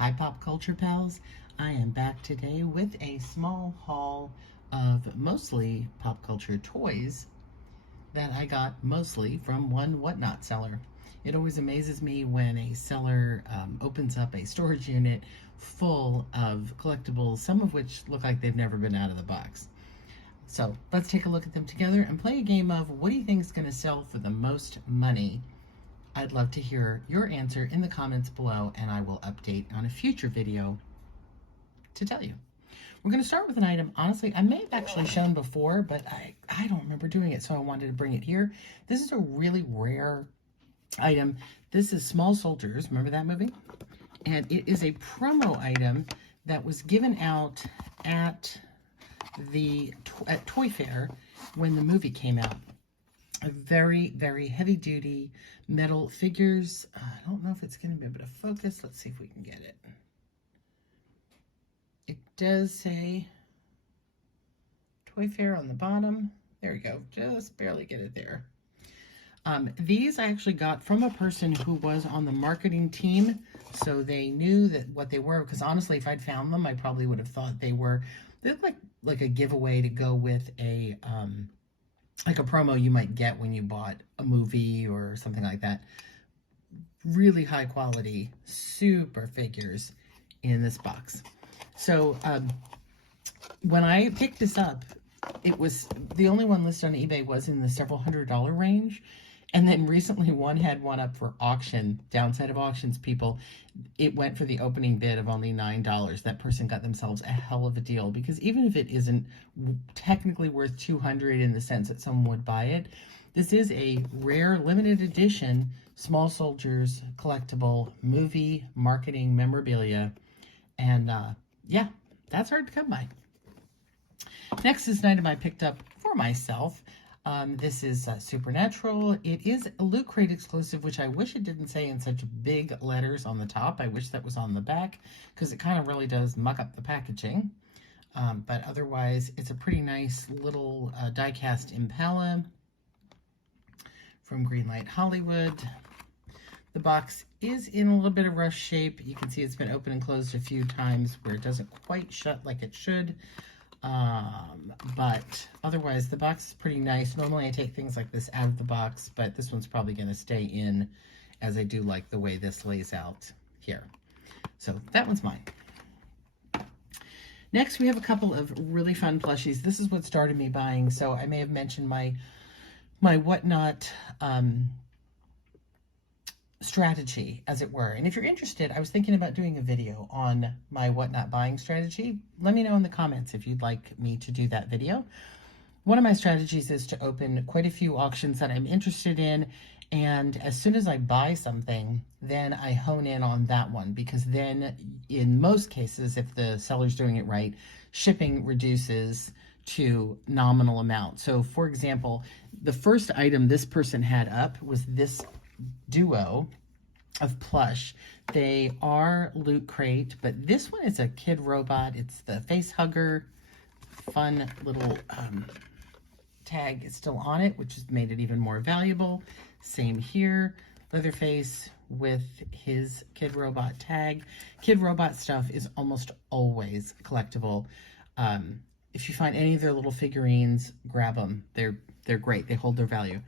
Hi Pop Culture Pals, I am back today with a small haul of mostly pop culture toys that I got mostly from one Whatnot seller. It always amazes me when a seller opens up a storage unit full of collectibles, some of which look like they've never been out of the box. So let's take a look at them together and play a game of what do you think is going to sell for the most money? I'd love to hear your answer in the comments below, and I will update on a future video to tell you. We're going to start with an item, honestly, I may have actually shown before, but I don't remember doing it, so I wanted to bring it here. This is a really rare item. This is Small Soldiers, remember that movie? And it is a promo item that was given out at Toy Fair when the movie came out. A very, very heavy-duty metal figures. I don't know if it's going to be able to focus. Let's see if we can get it. It does say Toy Fair on the bottom. There we go. Just barely get it there. These I actually got from a person who was on the marketing team, so they knew that what they were, because honestly, if I'd found them, I probably would have thought they look like a giveaway to go with a like a promo you might get when you bought a movie or something like that. Really high quality, super figures in this box. So when I picked this up, it was the only one listed on eBay was in the several $100 range. And then recently one had one up for auction. Downside of auctions, people, it went for the opening bid of only $9. That person got themselves a hell of a deal, because even if it isn't technically worth $200 in the sense that someone would buy it, this is a rare limited edition Small Soldiers collectible movie marketing memorabilia. And yeah, that's hard to come by. Next is an item I picked up for myself. This is Supernatural. It is a Loot Crate exclusive, which I wish it didn't say in such big letters on the top. I wish that was on the back, because it kind of really does muck up the packaging. But otherwise, it's a pretty nice little die-cast Impala from Greenlight Hollywood. The box is in a little bit of rough shape. You can see it's been opened and closed a few times where it doesn't quite shut like it should. But otherwise the box is pretty nice. Normally I take things like this out of the box, but this one's probably going to stay in, as I do like the way this lays out here. So that one's mine. Next, we have a couple of really fun plushies. This is what started me buying. So I may have mentioned my Whatnot strategy, as it were. And if you're interested, I was thinking about doing a video on my Whatnot buying strategy. Let me know in the comments if you'd like me to do that video. One of my strategies is to open quite a few auctions that I'm interested in, and as soon as I buy something, then I hone in on that one, because then in most cases, if the seller's doing it right, shipping reduces to nominal amount. So for example, the first item this person had up was this duo of plush. They are Loot Crate, but this one is a kid robot. It's the face hugger. Fun little tag is still on it, which has made it even more valuable. Same here, Leatherface with his kid robot tag. Kid robot stuff is almost always collectible. If you find any of their little figurines, grab them. They're great. They hold their value.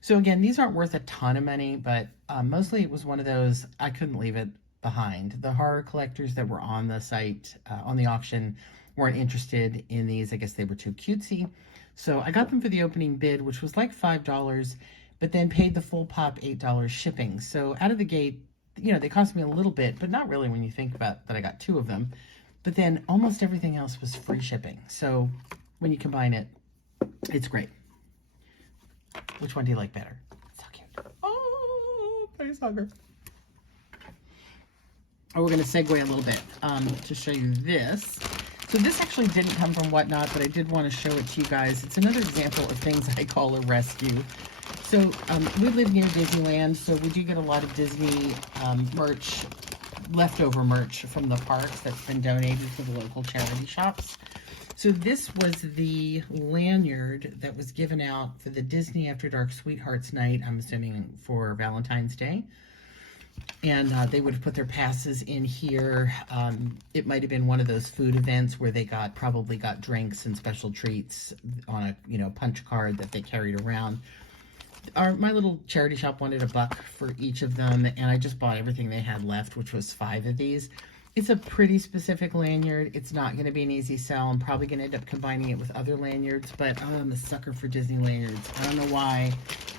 So again, these aren't worth a ton of money, but mostly it was one of those, I couldn't leave it behind. The horror collectors that were on the site, on the auction, weren't interested in these. I guess they were too cutesy. So I got them for the opening bid, which was like $5, but then paid the full pop $8 shipping. So out of the gate, you know, they cost me a little bit, but not really when you think about that I got two of them. But then almost everything else was free shipping. So when you combine it, it's great. Which one do you like better? So cute. Oh, face hugger. Oh, we're going to segue a little bit to show you this. So this actually didn't come from Whatnot, but I did want to show it to you guys. It's another example of things I call a rescue. So we live near Disneyland, so we do get a lot of Disney merch, leftover merch from the parks that's been donated to the local charity shops. So this was the lanyard that was given out for the Disney After Dark Sweethearts Night, I'm assuming for Valentine's Day. And they would have put their passes in here. It might have been one of those food events where they probably got drinks and special treats on a punch card that they carried around. My little charity shop wanted $1 for each of them, and I just bought everything they had left, which was 5 of these. It's a pretty specific lanyard. It's not going to be an easy sell. I'm probably going to end up combining it with other lanyards, but I'm a sucker for Disney lanyards. I don't know why.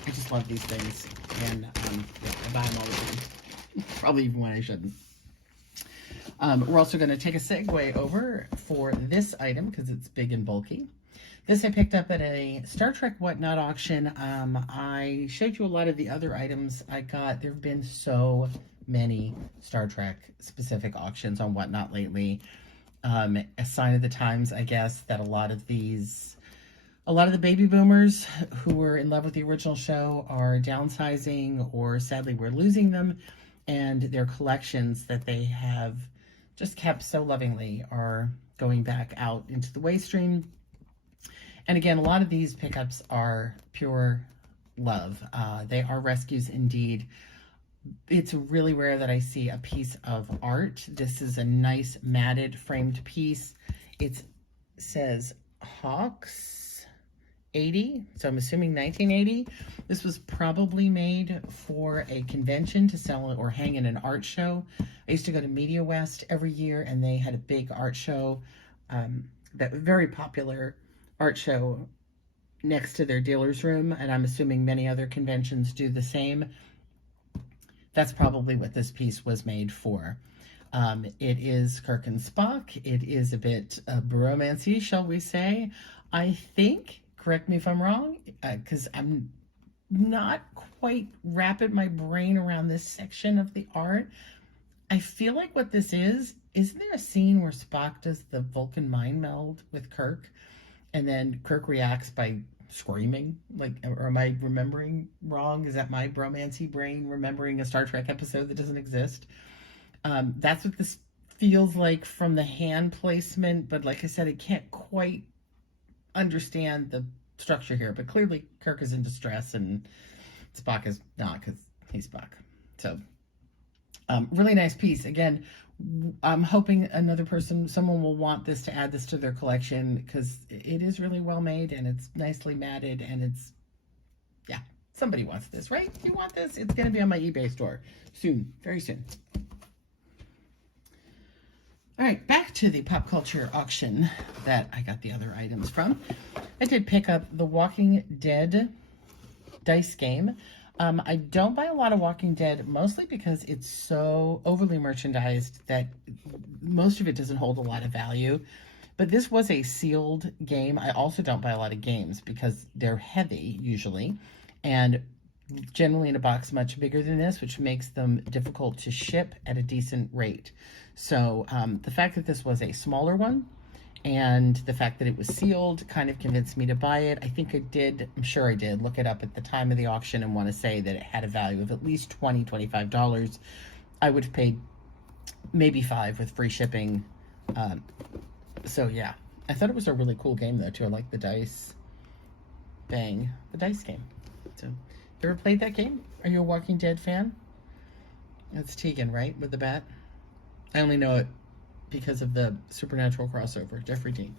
I just love these things, and yeah, I buy them all the time. Probably even when I shouldn't. We're also going to take a segue over for this item because it's big and bulky. This I picked up at a Star Trek Whatnot auction. I showed you a lot of the other items I got. There have been so many Star Trek specific auctions on Whatnot lately. A sign of the times, I guess, that a lot of the baby boomers who were in love with the original show are downsizing, or sadly we're losing them, and their collections that they have just kept so lovingly are going back out into the waste stream. And again, a lot of these pickups are pure love. They are rescues indeed. It's really rare that I see a piece of art. This is a nice matted framed piece. It says Hawks 80, so I'm assuming 1980. This was probably made for a convention to sell or hang in an art show. I used to go to Media West every year, and they had a big art show, that very popular art show next to their dealer's room, and I'm assuming many other conventions do the same. That's probably what this piece was made for. It is Kirk and Spock. It is a bit bromancy, shall we say. I think, correct me if I'm wrong, because I'm not quite wrapping my brain around this section of the art. I feel like what this isn't there a scene where Spock does the Vulcan mind meld with Kirk? And then Kirk reacts by screaming, or am I remembering wrong? Is that my bromancy brain remembering a Star Trek episode that doesn't exist? That's what this feels like from the hand placement, but like I said, I can't quite understand the structure here, but clearly Kirk is in distress and Spock is not, because he's Spock. So, really nice piece. Again, I'm hoping someone will want this to add this to their collection, because it is really well made and it's nicely matted, and yeah, somebody wants this, right? You want this? It's going to be on my eBay store soon, very soon. All right, back to the pop culture auction that I got the other items from. I did pick up the Walking Dead dice game. I don't buy a lot of Walking Dead, mostly because it's so overly merchandised that most of it doesn't hold a lot of value. But this was a sealed game. I also don't buy a lot of games because they're heavy, usually, and generally in a box much bigger than this, which makes them difficult to ship at a decent rate. So the fact that this was a smaller one, and the fact that it was sealed kind of convinced me to buy it. I think I'm sure I did look it up at the time of the auction and want to say that it had a value of at least $20, $25. I would have paid maybe $5 with free shipping. So yeah, I thought it was a really cool game though too. I like the dice the dice game. So, you ever played that game? Are you a Walking Dead fan? That's Tegan, right? With the bat? I only know it because of the Supernatural crossover, Jeffrey Dean.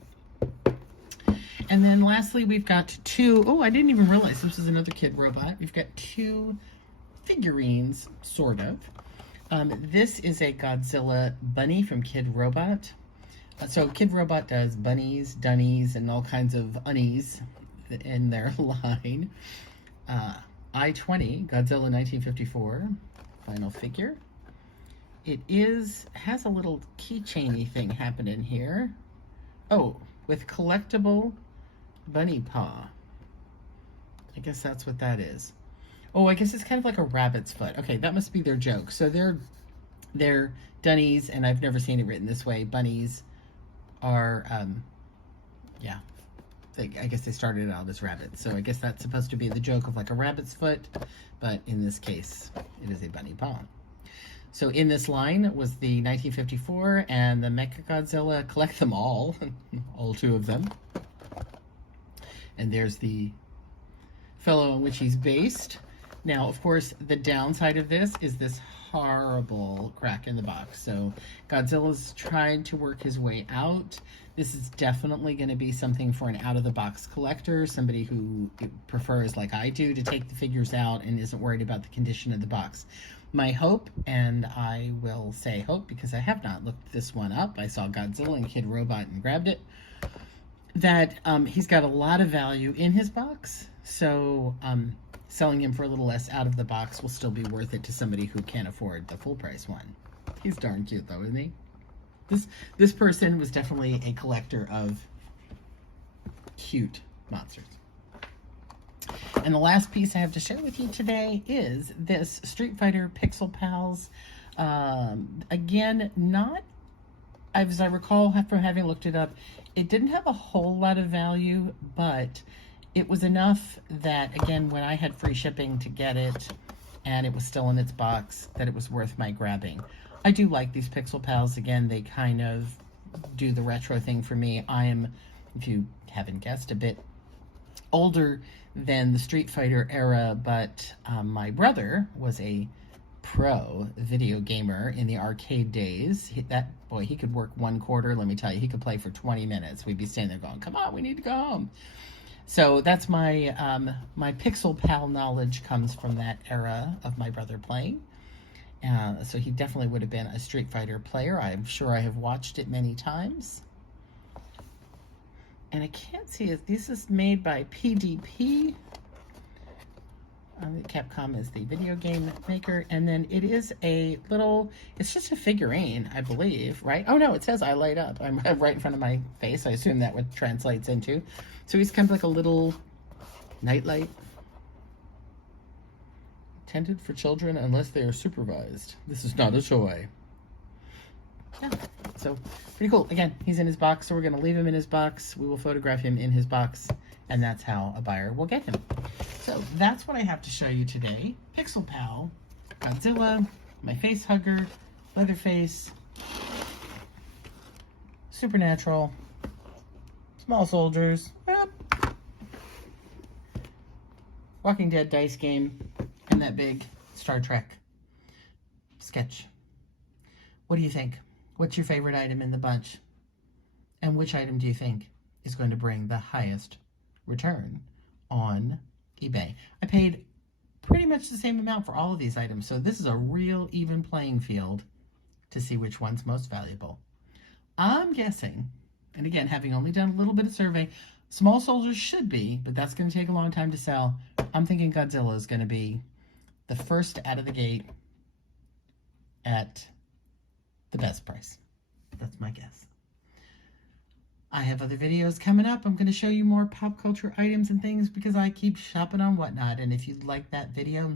And then lastly, we've got I didn't even realize this was another Kid Robot. We've got 2 figurines, sort of. This is a Godzilla bunny from Kid Robot. So Kid Robot does bunnies, dunnies, and all kinds of unnies in their line. I-20, Godzilla 1954, final figure. It has a little keychainy thing happening here. Oh, with collectible bunny paw. I guess that's what that is. Oh, I guess it's kind of like a rabbit's foot. Okay, that must be their joke. So they're dunnies, and I've never seen it written this way. Bunnies are, yeah. I guess they started out as rabbits. So I guess that's supposed to be the joke of like a rabbit's foot, but in this case, it is a bunny paw. So in this line was the 1954 and the Mechagodzilla. Collect them all, all 2 of them. And there's the fellow on which he's based. Now, of course, the downside of this is this horrible crack in the box. So Godzilla's tried to work his way out. This is definitely going to be something for an out-of-the-box collector, somebody who prefers, like I do, to take the figures out and isn't worried about the condition of the box. My hope, and I will say hope because I have not looked this one up. I saw Godzilla and Kid Robot and grabbed it. That he's got a lot of value in his box, so selling him for a little less out of the box will still be worth it to somebody who can't afford the full price one. He's darn cute though, isn't he? This person was definitely a collector of cute monsters. And the last piece I have to share with you today is this Street Fighter Pixel Pals. Again, not, as I recall from having looked it up, it didn't have a whole lot of value, but it was enough that, again, when I had free shipping to get it and it was still in its box, that it was worth my grabbing. I do like these Pixel Pals. Again, they kind of do the retro thing for me. I am, if you haven't guessed, a bit older than the Street Fighter era, but my brother was a pro video gamer in the arcade days. He could work 1/4. Let me tell you, he could play for 20 minutes. We'd be standing there going, come on, we need to go home. So that's my my Pixel Pal knowledge comes from that era of my brother playing. So he definitely would have been a Street Fighter player. I'm sure I have watched it many times. And I can't see it. This is made by PDP. Capcom is the video game maker. And then it is a little, it's just a figurine, I believe, right? Oh no, it says I light up. I'm right in front of my face. I assume that what translates into. So he's kind of like a little nightlight. Intended for children unless they are supervised. This is not a toy. Yeah, so pretty cool. Again, he's in his box, so we're going to leave him in his box. We will photograph him in his box, and that's how a buyer will get him. So that's what I have to show you today. Pixel Pal, Godzilla, my face hugger, Leatherface, Supernatural, Small Soldiers, Walking Dead dice game, and that big Star Trek sketch. What do you think? What's your favorite item in the bunch? And which item do you think is going to bring the highest return on eBay? I paid pretty much the same amount for all of these items, so this is a real even playing field to see which one's most valuable. I'm guessing, and again, having only done a little bit of survey, Small Soldiers should be, but that's going to take a long time to sell. I'm thinking Godzilla is going to be the first out of the gate at the best price. That's my guess. I have other videos coming up. I'm going to show you more pop culture items and things because I keep shopping on Whatnot. And if you'd like that video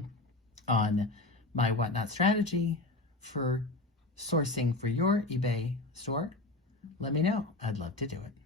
on my Whatnot strategy for sourcing for your eBay store, let me know. I'd love to do it.